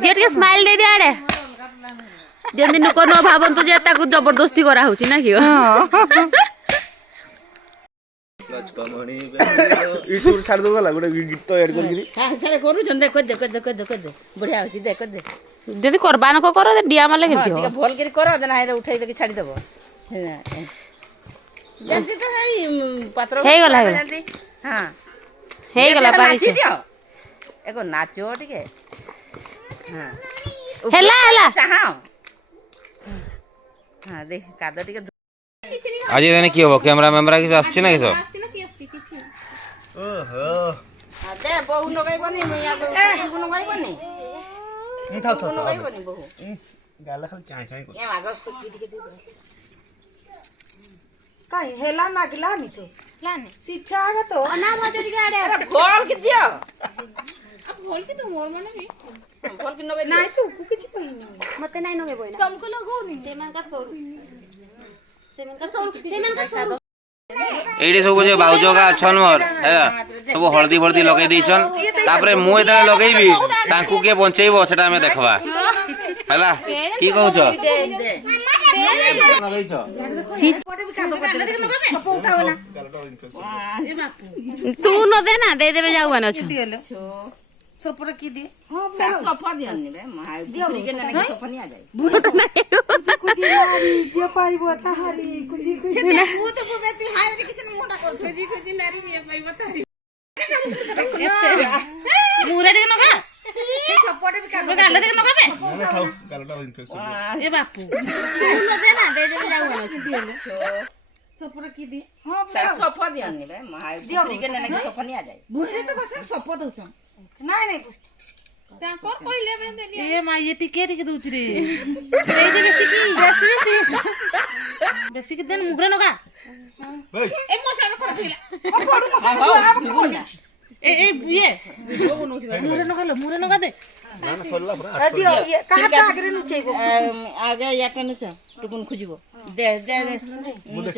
दियो टिके स्माइल दे दे आड़े जेंदी नुको न भाबन तो जे ताकू जबरदस्ती करा होची ना कियो लचकमणी यूट्यूब छाड़ दो गला गोटे गीत ऐड करगिरी हां सारे करू छन देखो बढ़िया होची देखो दे जदी करबान को करो डिया माले केती हो टिके भल करी करो देना हाइरे उठाई दे छाड़ी देबो जल्दी तो है पात्र हे गला जल्दी हां हे गला पारी छे एको नाचो टिके हां हेला हेला हां हां देख कादो टिके आज देने की हो कैमरा मेमरा की आछी ना किसो ओहो हां दे बहु नगाई बनी मैया बहु नगाई बनी था नगाई बनी बहु गाला खाली चाय चाय ए आगो टिके दे काय हेला नागला नि तो लाने सिठा आगा तो ना भजरी गाड़े अरे भोल कि दियो अब भोल कि तो मोर माने भी भोल कि नगाई नाही तो कु किछि पहिन मते नाही नगे बोइना तुमको लगोनी सेमन का सोरू सेमन का सोरू एडी सब जे बाउजो का अछन मोर हैला सब हल्दी हल्दी लगै दैछन तापरे मु एतले लगैबी तांकू के बंचैबो सेटा हमें देखबा हैला की कहउछ तू न दे ना दे देबे जाऊ बन छ सपर की दे हां सफा दियन नि बे माय बुरी के नने के सफा नि आ जाय कुछि नारी जे पाइबो ताहारी कुछि कुछि से तू तो बेती हाय रे किसन मोटा कर खोजी खोजी नारी मिया पाइबो ताहारी मुरे दे नगा से सपटे भी का गाल दे नगा बे ना खाओ गालटा इन्फेक्शन ए बापू तू न दे ना दे देबे जाऊ बन छ सपर की दे हां सफा दियन नि बे माय बुरी के नने के सफा नि आ जाय बुरी तो बस सफा दउछन नाही नाही पुस्त ताको कहले बने देली ए माय ये टिके टिके दउछ रे दे दे बेसी की बेसी की देन मुगरे नगा ए मसाला पड़ थिला पडू मसाला तू आब कोन ए ये मुरे नगा दे ना सोल्ला पूरा दियो ये कहा आगरे नुचैबो आगे याटा नुचा टुकुन खुजिबो दे दे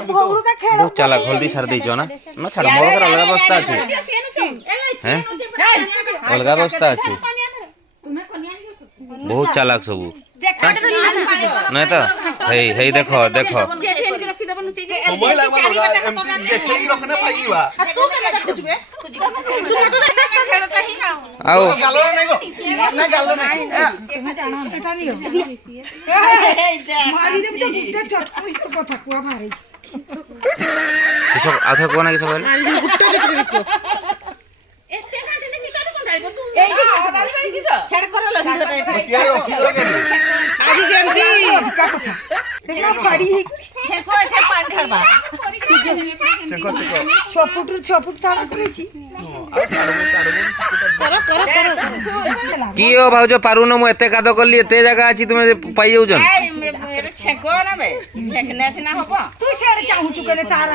भौरू का खेळ बहुत चालाक हल्दी छाड़ दैछो ना न छाड़ मोर कर अलग अवस्था अछि हैं अलग अवस्था अछि बहुत चालाक सब नहीं तो हे देखो देखो समय लागबा लगा एमटी देखे की रखने पाइबा तू केना खुजबे खुजी तू तो खेल कहीं ना आओ गालो नहीं गो ना गालो नहीं केना जाना एटा नियो मारी दे तो गुट्टा चटकई कथा कुआ भारी किसो आधा कोना किसो कहले मारी दे गुट्टा चटकई को एते घंटे ने सिकाट कोन डालबो तू ए डाल भाई किसो छेड़ कर लो भिडियो टाइप क्या रखी लगे आजी जेम की का कथा देखो फाड़ी छेको एठे पान ढालबा चेको चेको 6 फुट ताण करेछि करो की हो भाउजो पारुन मु एते कादो करली एते जगह अछि तुमे पाइ जाउजन मेरे छेको ना बे छेकने से ना होबो तू सेड चाहू चुकने तारा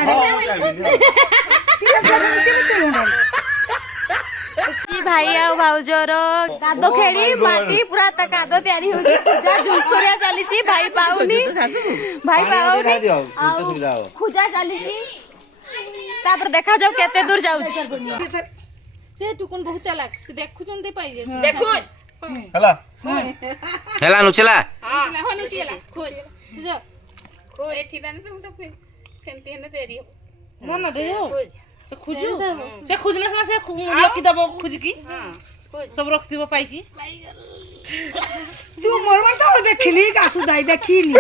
सीधा जगह के तो होंडा सी भाई आ भाउजोर कादो खेड़ी माटी पूरा त कादो तयारी हो पूजा जुसरिया चली छी भाई पाउनी भाई पाउनी खुजा चली छी तापर देखा जाओ केते दूर जाउ से टुकुन बहुत चालाक से देखु जंदे पाइए देखु हला हेला नुचला हां हो नुचिला खोज जो खो एठी दाने तो सेंटी ने देरी हो ना दे से खुजु से खुजने से लकी दबो खुज की सब रख दिबो पाई की तू मोर तो देखली कासु दाई देखली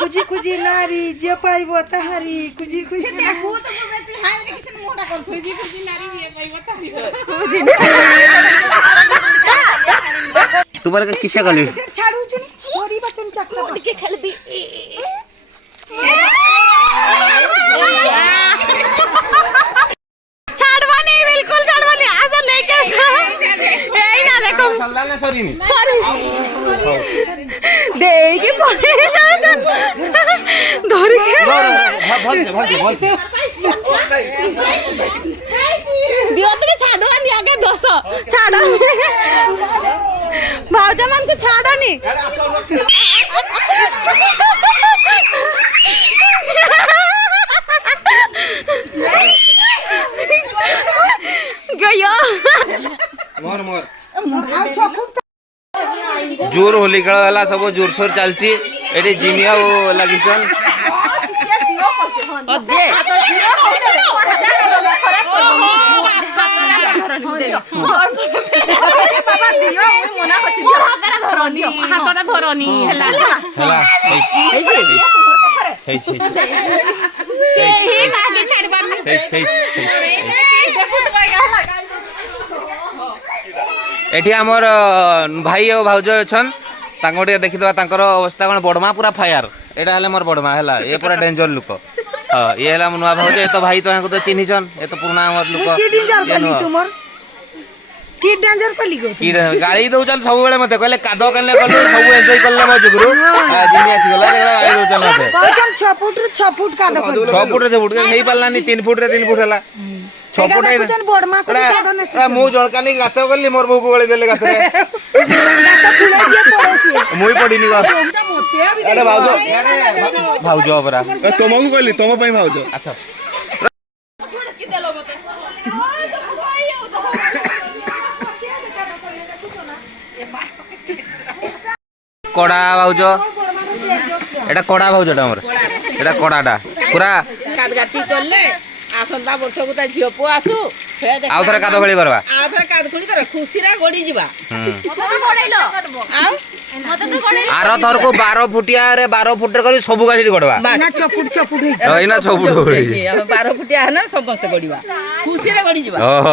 खुजी खुजी नारी जे पाइबो ताहारी खुजी खुजी देखु तो बेटी हाय रे किसन मोटा कर खुजी खुजी नारी भी पाइबो तारी तुम्हारे का किसे गली छाड़ू चुनी छोरी बचन चक्का के खेलबी छाड़वानी बिल्कुल छाड़वानी आजा लेके एई ना देखो सल्ला ने सॉरी नी देगी पड़े जान धोरी के भल से दियो तो छाड़ो अनि आगे 200 छाड़ो भाउजा मन को छाड़ो नी जोर होली खेल है सब जोरसोर चलची एटी जिमिया लगिछन ହାତଟା ଧରନି ହେଲା ହେଲା କେହି କାହାକୁ ଛାଡି ପାରୁନି एठी हमर भाई और भाउज छन तांको टे देखिदवा तांकर अवस्था कोन बडमा पूरा फायर एटा हले मोर बडमा हला ए पूरा डेंजर लुक हां ये हला नुवा भाउज ए तो भाई तो को तो चिन्ही छन ए तो पुराना हमर लुक की डेंजर पली तुमर की डेंजर पली गो की गाड़ी दउ चल सब बेले मते कहले कादो कने कलु सब एन्जॉय करले म जुगरु जिनी आसी गला गाड़ी दउ चल मते कहन 6 फुट रे 6 फुट का दो 6 फुट रे 6 फुट नहीं पालानी 3 फुट रे 3 फुट हला 6 फुट देखन बडमा को का दो ने मु जणकानी गात करली मोर बहू को गळे देले गात रे गात खुले दिए पड़ोसी मुई पडिनी गो अरे भाउज भाउज बरा तुमको कहली तुम पई भाउज अच्छा कड़ा भाउज एटा कड़ा भाउज हमर एटा कड़ाटा पूरा कादगाती करले आसंता वर्ष को ता झियो पु आसु आउ थरे कादो खेली करबा आ थर काद खुली कर खुसीरा गडी जिबा मते तो गोड़ैलो आ मते तो गोड़ैलो आरो थर को 12 फुटिया रे 12 फुट रे करी सबु गासी गडबा ना 6 फुट होई ओइना 6 फुट होई 12 फुटिया है ना समस्त गडीबा खुसीरा गडी जिबा ओहो